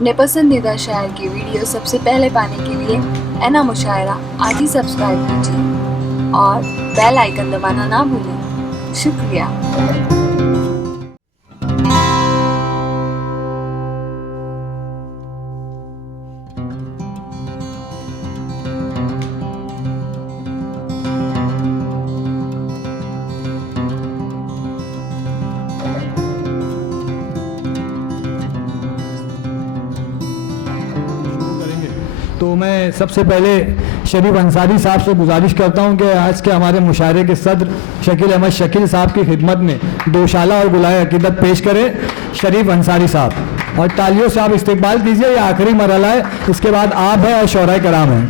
अपने पसंदीदा शायर की वीडियो सबसे पहले पाने के लिए एना मुशायरा आज ही सब्सक्राइब कीजिए और बेल आइकन दबाना ना भूलें। शुक्रिया। तो मैं सबसे पहले शरीफ अंसारी साहब से गुजारिश करता हूं कि आज के हमारे मुशायरे के सदर शकील अहमद शकील साहब की खिदमत में दोशाला और गुलाए अकीदत पेश करें शरीफ अंसारी साहब, और तालियों से आप इस्तकबाल कीजिए। ये आखिरी मरहला है, इसके बाद आप हैं और शौराए कराम हैं।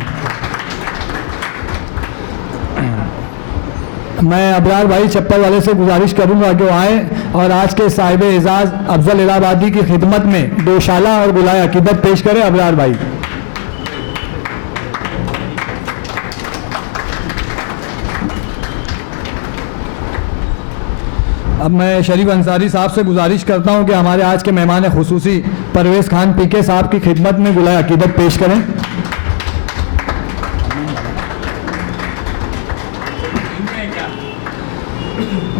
मैं अबरार भाई चप्पल वाले से गुजारिश करूंगा कि वो आए और आज के साहिब एजाज अफजल इलाहाबादी की खिदमत में दोशाला और गुलाए अकीदत पेश करें। अबरार भाई। अब मैं शरीफ अंसारी साहब से गुजारिश करता हूं कि हमारे आज के मेहमान खुसूसी परवेज़ खान पीके साहब की खिदमत में गुलाए अकीदत पेश करें।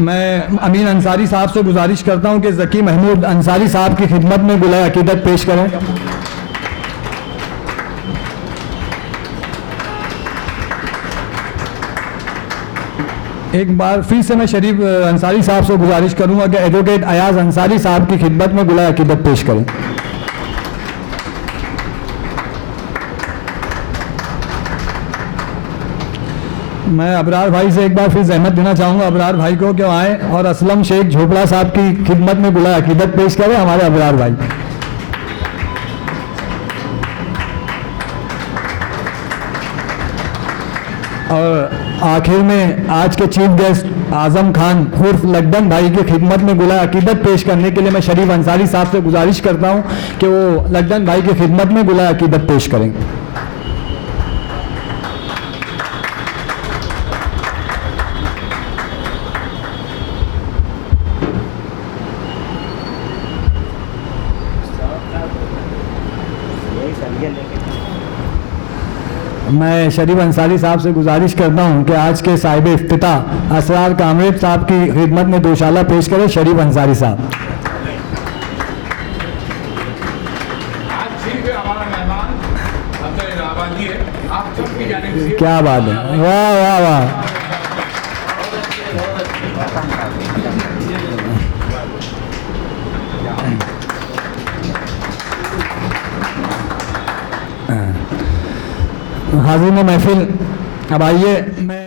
मैं अमीन अंसारी साहब से गुजारिश करता हूं कि ज़की महमूद अंसारी साहब की खिदमत में गुलाए अकीदत पेश करें। एक बार फिर से मैं शरीफ अंसारी साहब से गुजारिश करूंगा कि एडवोकेट अयाज अंसारी साहब की खिदमत में गुलाए अकीदत पेश करें। मैं अबरार भाई से एक बार फिर जहमत देना चाहूँगा अबरार भाई को कि आए और असलम शेख झोपड़ा साहब की खिदमत में गुलाए अकीदत पेश करें। हमारे अबरार भाई। और आखिर में आज के चीफ गेस्ट आजम खान उर्फ लड्डन भाई की खिदमत में गुलाए अकीदत पेश करने के लिए मैं शरीफ अंसारी साहब से गुजारिश करता हूं कि वो लड्डन भाई की खिदमत में गुलाए अकीदत पेश करें। मैं शरीफ अंसारी साहब से गुजारिश करता हूं कि आज के साहिब इफ्तिताह असरार कामरेब साहब की खिदमत में दोशाला पेश करें। शरीफ अंसारी साहब। क्या बात है, वाह वाह वाह। हाज़िर महफिल, अब आइए मैं